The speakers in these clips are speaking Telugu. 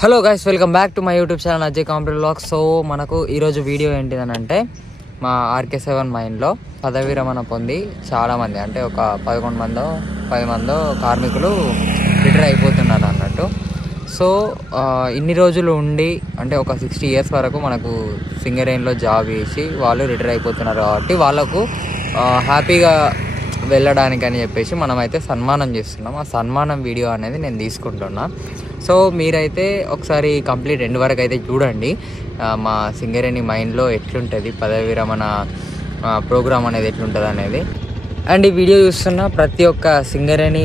Hello guys, welcome back to my YouTube channel Ajay computer vlogs. So మనకు ఈరోజు వీడియో ఏంటిదనంటే మా RK7 మైన్లో పదవీ విరమణ పొంది చాలామంది అంటే ఒక 10 మందో కార్మికులు రిటైర్ అయిపోతున్నారు అన్నట్టు. సో ఇన్ని రోజులు ఉండి అంటే ఒక 60 years వరకు మనకు సింగరేణిలో జాబ్ చేసి వాళ్ళు రిటైర్ అయిపోతున్నారు కాబట్టి వాళ్ళకు హ్యాపీగా వెళ్ళడానికని చెప్పేసి మనమైతే సన్మానం చేస్తున్నాం. ఆ సన్మానం వీడియో అనేది నేను తీసుకుంటున్నా. సో మీరైతే ఒకసారి కంప్లీట్ ఎండ్ వరకు అయితే చూడండి. మా సింగరేణి మైండ్లో ఎట్లుంటుంది పదవి విరమణ ప్రోగ్రామ్ అనేది ఎట్లుంటుంది అనేది. అండ్ ఈ వీడియో చూస్తున్న ప్రతి ఒక్క సింగరేణి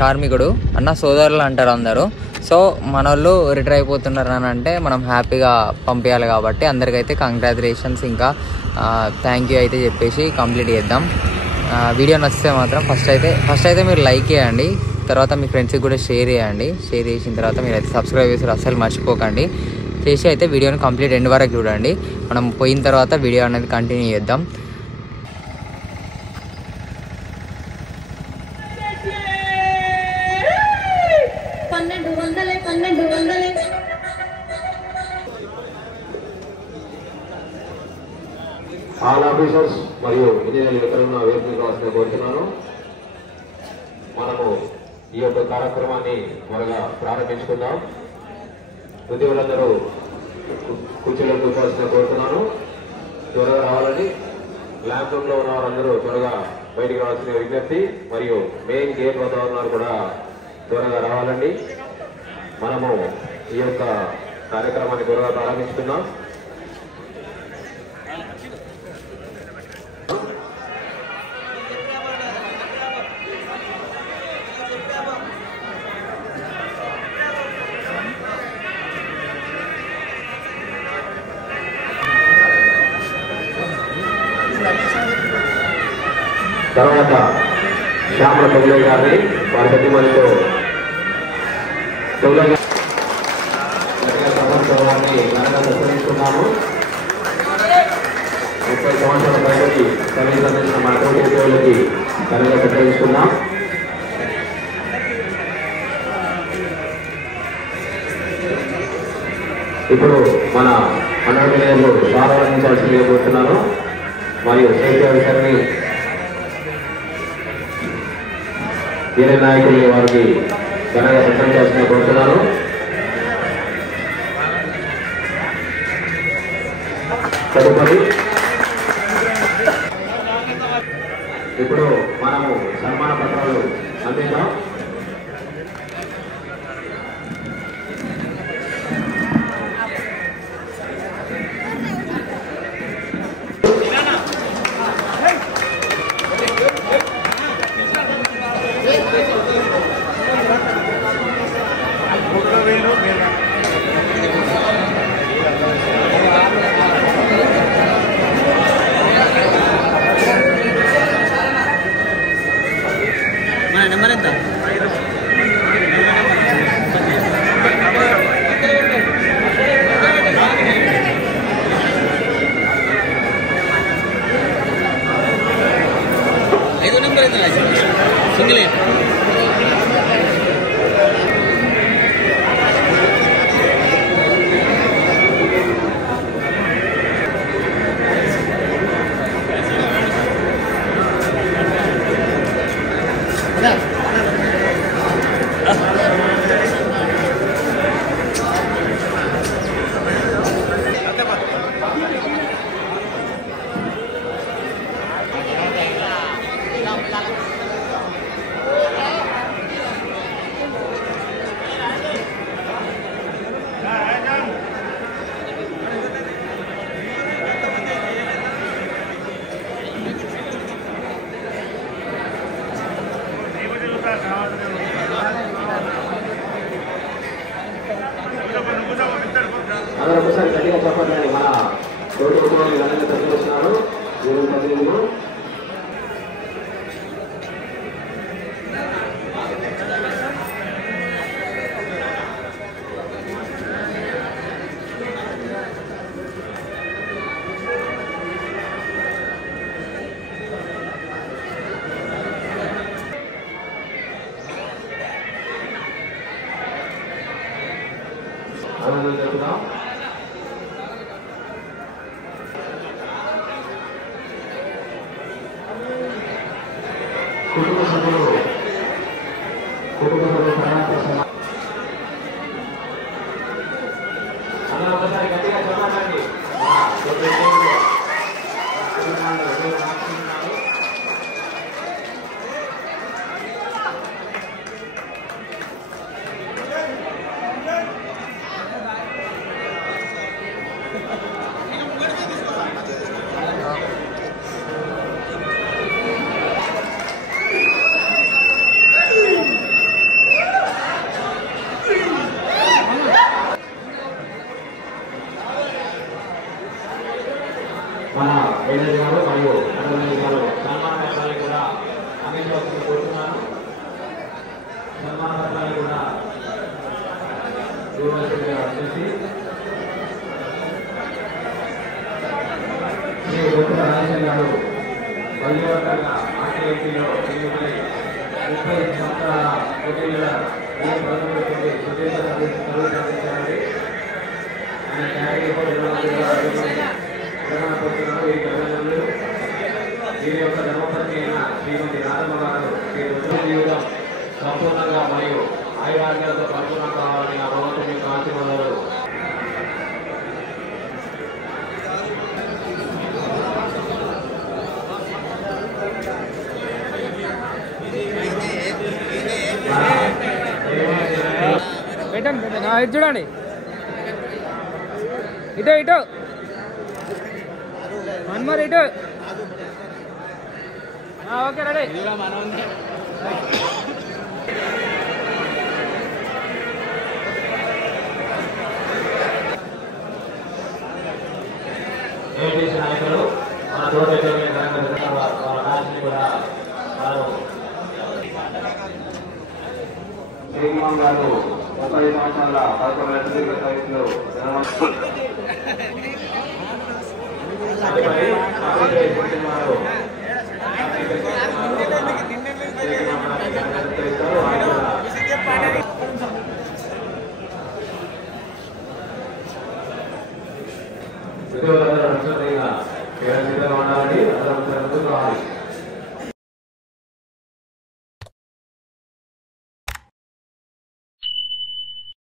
కార్మికుడు అన్న సోదరులు అంటారు అందరూ. సో మన వాళ్ళు రిటైర్ అయిపోతున్నారు అని అంటే మనం హ్యాపీగా పంపించాలి కాబట్టి అందరికైతే కంగ్రాచులేషన్స్, ఇంకా థ్యాంక్ యూ అయితే చెప్పేసి కంప్లీట్ చేద్దాం. వీడియో నచ్చితే మాత్రం ఫస్ట్ అయితే మీరు లైక్ చేయండి, తర్వాత మీ ఫ్రెండ్స్కి కూడా షేర్ చేయండి. షేర్ చేసిన తర్వాత మీరు అయితే సబ్స్క్రైబ్ చేసి అస్సలు మర్చిపోకండి. చేసి అయితే వీడియోని కంప్లీట్ ఎండ్ వరకు చూడండి. మనం పోయిన తర్వాత వీడియో అనేది కంటిన్యూ చేద్దాం. ఆల్ ఆఫీసర్స్ మరియు ఇంజనీర్లు ఇక్కడ ఉన్న వేదిక కావాల్సిన కోరుతున్నాను. మనము ఈ యొక్క కార్యక్రమాన్ని త్వరగా ప్రారంభించుకుందాం. ఉద్యోగులందరూ కుర్చీలో కూర్చోవాల్సిన కోరుతున్నాను. త్వరగా రావాలని, ల్యాంప్ రూమ్ లో ఉన్న వారందరూ త్వరగా బయటికి రావాల్సిన విజ్ఞప్తి. మరియు మెయిన్ గేట్ వద్ద ఉన్నారు కూడా త్వరగా రావాలండి. మనము ఈ యొక్క కార్యక్రమాన్ని త్వరగా ప్రారంభించుకుందాం. తర్వాత శ్యామల తొగలయ్య గారిని వారి సతీమణితో తొగలయ్య ప్రపంచవాన్ని ఘనంగా సత్కరిస్తున్నాము. 30 సంవత్సరాల పైకి సర్వీస్ అందించిన మన తోటి ఉద్యోగులకి ఘనంగా సత్కరిస్తున్నాం. ఇప్పుడు మన మండలంలో ప్రారంభించాల్సిందిగా కోరుతున్నాను. మరియు సేఫ్టీ ఆఫీసర్ని వీర నాయకులు వారికి ఘనంగా సత్కరించాల్సిన కోరుతున్నాను. తదుపరి ఇప్పుడు మనము సన్మాన పత్రాలు అందిద్దాం. నెంబర్ ఎంత? ఐదో నెంబర్ ఎంత? సింగిల్ అందరూ ఒకసారి గట్టిగా చెప్పండి. మన తోటి ఉద్యోగులు ఘనంగా సత్కరిస్తున్నారు. అభినందనలు తెలుపుదాం. కుటుంబ సభ్యులు అందరూ ఒకసారి గట్టిగా చెప్పండి. మన ఏజెంట్ గారు మరియు అటర్నీ గారు సన్మాన పత్రాలు కూడా అందించవలసింది కోరుతున్నాను. సన్మాన పత్రాలు కూడా యూనివర్సిటీ వచ్చేసి శ్రీ డాక్టర్ రాజేశ్వర గారు వైద్యవర్గంగా ఆర్టీఐటీలో ఎన్నికై 30 సంవత్సరాల పోటీల ఈ పదవులకి సుదీర్ఘ సర్వీస్ సాధించారండి. ఆయన వీరి యొక్క ధర్మపత్ని అయిన శ్రీమతి రాధమ్మ గారు జీవితం సంపూర్ణంగా మరియు ఆయురాగ్యాలతో పరిపూర్ణం కావాలని ఆ భగవంతుని యొక్క ఆశీర్వాదాలు. పెట్టండి చూడండి ఇటు ఇటు మన్మర్ ఇటు ఓకే రెడీ ఏపీసీ నాయకులు మన తోట వాళ్ళ రాజుని కూడా వారు శ్రీమాన్ గారు 30 సంవత్సరాల 11 సుదీర్ఘ సర్వీసులో విద్యార్థుల